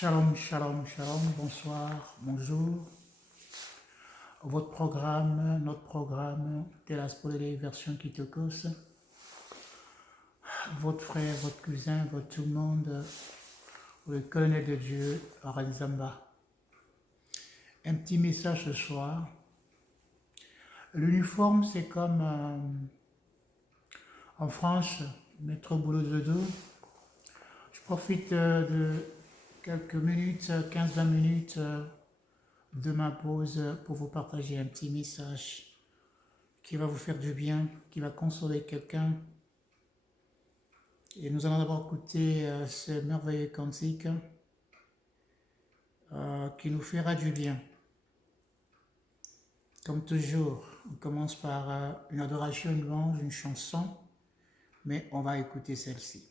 Shalom, shalom, shalom, bonsoir, bonjour. Votre programme, notre programme, Telaspolé version Kitokos. Votre frère, votre cousin, votre tout le monde, le colonel de Dieu, Aranzamba. Un petit message ce soir. L'uniforme, c'est comme en France, mettre au boulot de dos. Je profite de quelques minutes, 15-20 minutes de ma pause pour vous partager un petit message qui va vous faire du bien, qui va consoler quelqu'un. Et nous allons d'abord écouter ce merveilleux cantique qui nous fera du bien. Comme toujours, on commence par une adoration, une louange, une chanson, mais on va écouter celle-ci.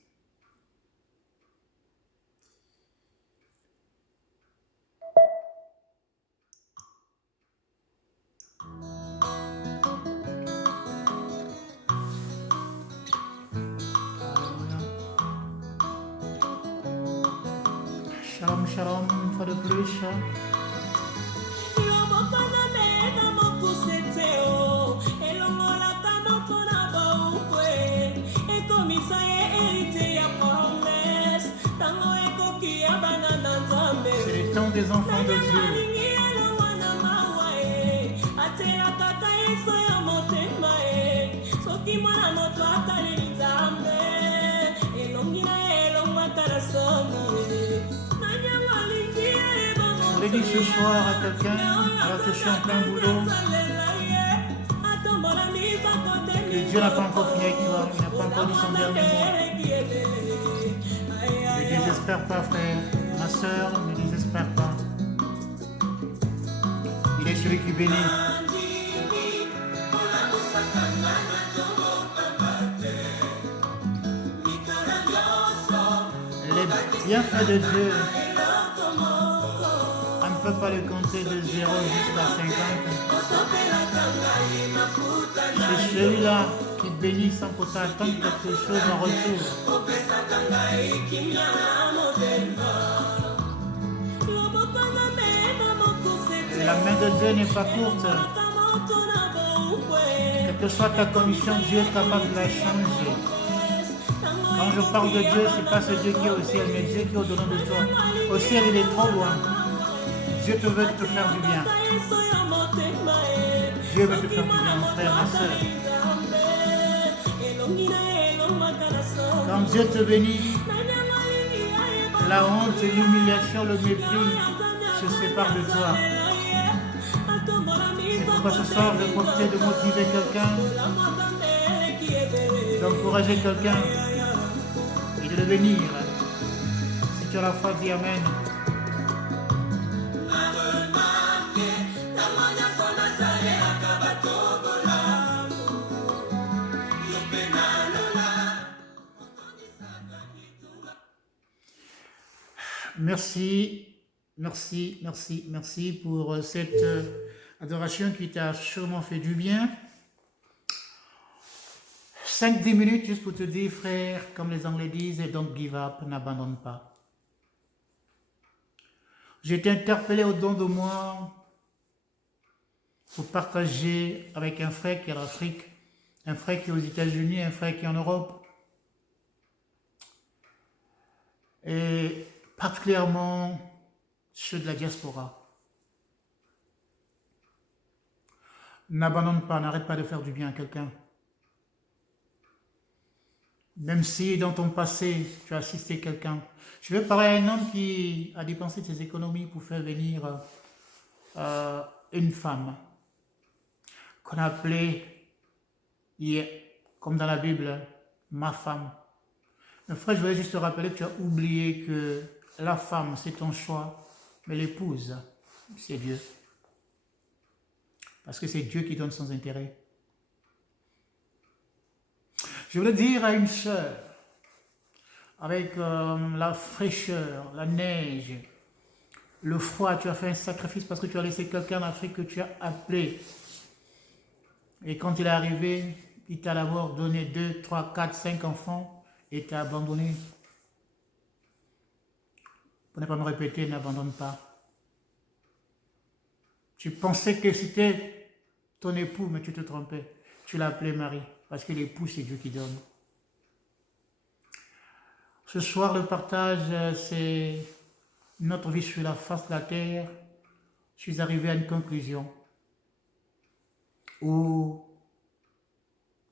Shalom, shalom, une fois de plus. C'est le temps des enfants de Dieu. Je l'ai dit ce soir à quelqu'un, alors que je suis en plein boulot, que Dieu n'a pas encore fini avec toi, il n'a pas encore dit son dernier mot. Ne désespère pas, frère, ma soeur, ne désespère pas. Il est celui qui bénit. Les bienfaits de Dieu, on ne peut pas le compter de 0 jusqu'à 50. C'est celui-là qui bénit sans pourtant attendre quelque chose en retour. Et la main de Dieu n'est pas courte. Quelle que soit ta condition, Dieu est capable de la changer. Quand je parle de Dieu, ce n'est pas ce Dieu qui est au ciel, mais Dieu qui est au-dedans de toi. Au ciel, il est trop loin. Dieu te veut te faire du bien. Dieu veut te faire du bien, mon frère, ma soeur. Quand Dieu te bénit, la honte, l'humiliation, le mépris se séparent de toi. C'est pourquoi ce soir, je vais profiter de motiver quelqu'un, d'encourager quelqu'un et de le bénir. Si tu as la foi, dis Amen. Merci pour cette adoration qui t'a sûrement fait du bien. 5-10 minutes juste pour te dire, frère, comme les Anglais disent, don't give up, n'abandonne pas. J'ai été interpellé au don de moi pour partager avec un frère qui est en Afrique, un frère qui est aux États-Unis, un frère qui est en Europe. Et particulièrement ceux de la diaspora. N'abandonne pas, n'arrête pas de faire du bien à quelqu'un. Même si dans ton passé, tu as assisté quelqu'un. Je vais parler à un homme qui a dépensé ses économies pour faire venir une femme qu'on a appelée, comme dans la Bible, ma femme. Mais frère, je voulais juste te rappeler que tu as oublié que la femme, c'est ton choix, mais l'épouse, c'est Dieu. Parce que c'est Dieu qui donne sans intérêt. Je voulais dire à une sœur, avec la fraîcheur, la neige, le froid, tu as fait un sacrifice parce que tu as laissé quelqu'un en Afrique que tu as appelé. Et quand il est arrivé, il t'a d'abord donné 2, 3, 4, 5 enfants et t'a abandonné. Pour ne pas me répéter, n'abandonne pas. Tu pensais que c'était ton époux, mais tu te trompais. Tu l'as appelé Marie, parce que l'époux, c'est Dieu qui donne. Ce soir, le partage, c'est notre vie sur la face de la terre. Je suis arrivé à une conclusion où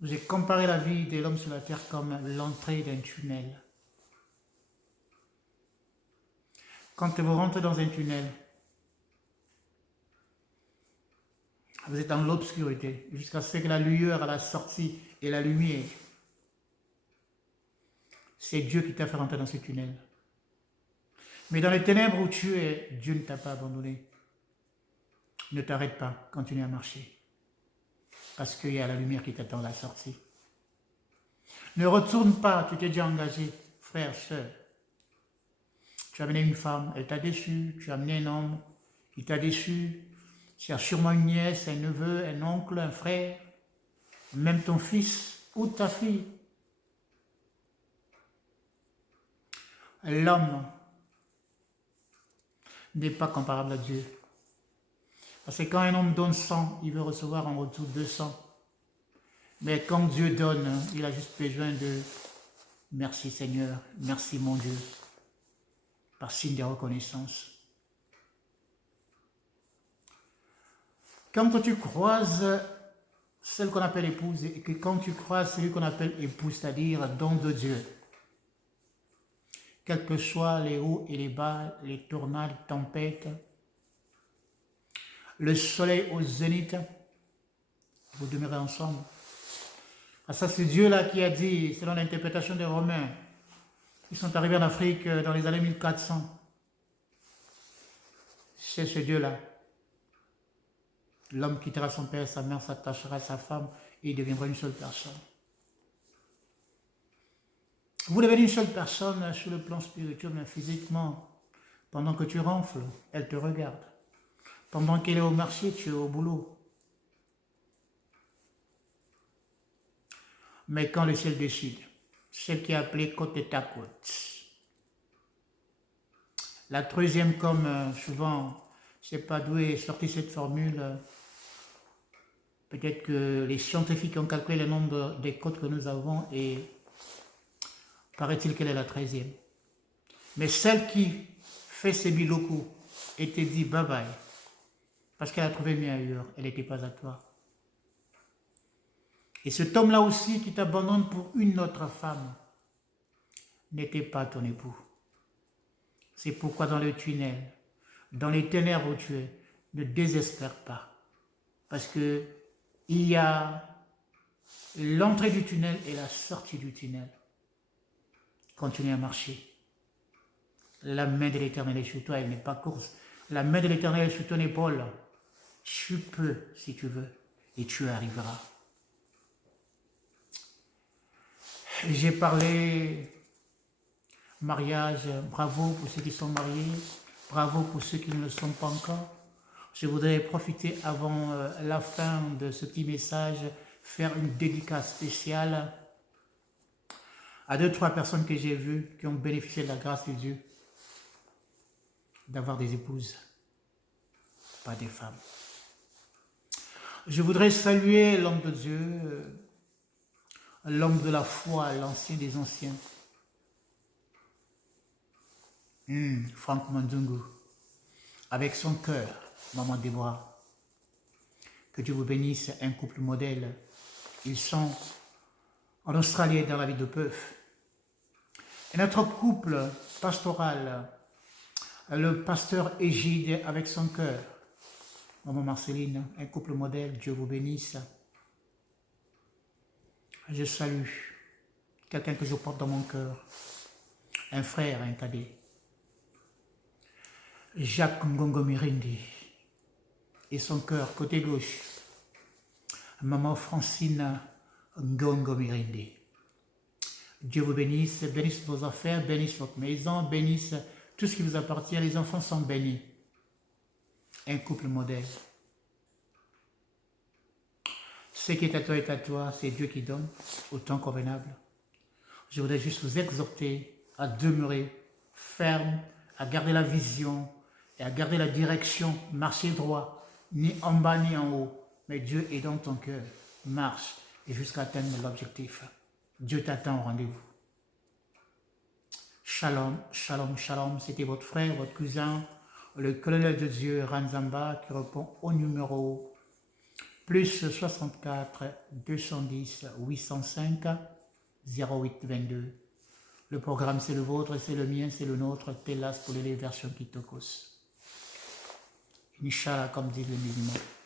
j'ai comparé la vie de l'homme sur la terre comme l'entrée d'un tunnel. Quand vous rentrez dans un tunnel, vous êtes dans l'obscurité, jusqu'à ce que la lueur à la sortie et la lumière, c'est Dieu qui t'a fait rentrer dans ce tunnel. Mais dans les ténèbres où tu es, Dieu ne t'a pas abandonné. Ne t'arrête pas, continue à marcher. Parce qu'il y a la lumière qui t'attend à la sortie. Ne retourne pas, tu t'es déjà engagé, frère, soeur. Tu as amené une femme, elle t'a déçu. Tu as amené un homme, il t'a déçu. Tu as sûrement une nièce, un neveu, un oncle, un frère, même ton fils ou ta fille. L'homme n'est pas comparable à Dieu. Parce que quand un homme donne 100, il veut recevoir en retour 200. Mais quand Dieu donne, il a juste besoin de « Merci Seigneur, merci mon Dieu », par signe de reconnaissance. Quand tu croises celle qu'on appelle épouse, et que quand tu croises celui qu'on appelle épouse, c'est-à-dire don de Dieu, quels que soient les hauts et les bas, les tornades, les tempêtes, le soleil au zénith, vous demeurez ensemble. Ah, ça, c'est Dieu-là qui a dit, selon l'interprétation des Romains, ils sont arrivés en Afrique dans les années 1400. C'est ce Dieu-là. L'homme quittera son père, sa mère, s'attachera à sa femme et il deviendra une seule personne. Vous devenez une seule personne sur le plan spirituel, mais physiquement. Pendant que tu ronfles, elle te regarde. Pendant qu'elle est au marché, tu es au boulot. Mais quand le ciel décide, celle qui est appelée côte est à côte. La troisième, comme souvent, je ne sais pas d'où est sortie cette formule. Peut-être que les scientifiques ont calculé le nombre des côtes que nous avons et paraît-il qu'elle est la 13e. Mais celle qui fait ses bilocaux et te dit bye bye, parce qu'elle a trouvé mieux ailleurs, elle n'était pas à toi. Et cet homme-là aussi qui t'abandonne pour une autre femme n'était pas ton époux. C'est pourquoi dans le tunnel, dans les ténèbres où tu es, ne désespère pas. Parce que il y a l'entrée du tunnel et la sortie du tunnel. Continue à marcher. La main de l'Éternel est sur toi, elle n'est pas courte. La main de l'Éternel est sur ton épaule. Tu peux, si tu veux, et tu arriveras. J'ai parlé mariage, bravo pour ceux qui sont mariés, bravo pour ceux qui ne le sont pas encore. Je voudrais profiter avant la fin de ce petit message, faire une dédicace spéciale à 2-3 personnes que j'ai vues qui ont bénéficié de la grâce de Dieu d'avoir des épouses, pas des femmes. Je voudrais saluer l'homme de Dieu, l'homme de la foi, l'ancien des anciens, Franck Mandungu, avec son cœur, Maman Déborah. Que Dieu vous bénisse, un couple modèle. Ils sont en Australie dans la ville de Perth. Et notre couple pastoral, le pasteur Égide avec son cœur, Maman Marceline, un couple modèle, Dieu vous bénisse. Je salue quelqu'un que je porte dans mon cœur, un frère, un cadet, Jacques Ngongo Mirindi, et son cœur, côté gauche, Maman Francine Ngongo Mirindi. Dieu vous bénisse, bénisse vos affaires, bénisse votre maison, bénisse tout ce qui vous appartient. Les enfants sont bénis. Un couple modèle. Ce qui est à toi, c'est Dieu qui donne au temps convenable. Je voudrais juste vous exhorter à demeurer ferme, à garder la vision et à garder la direction. Marcher droit, ni en bas ni en haut. Mais Dieu est dans ton cœur. Marche et jusqu'à atteindre l'objectif. Dieu t'attend au rendez-vous. Shalom, shalom, shalom. C'était votre frère, votre cousin, le colonel de Dieu Ranzamba qui répond au numéro plus 64 210 805 0822. Le programme c'est le vôtre, c'est le mien, c'est le nôtre. Telas pour les versions Kitokos. Inch'Allah comme disent les musulmans.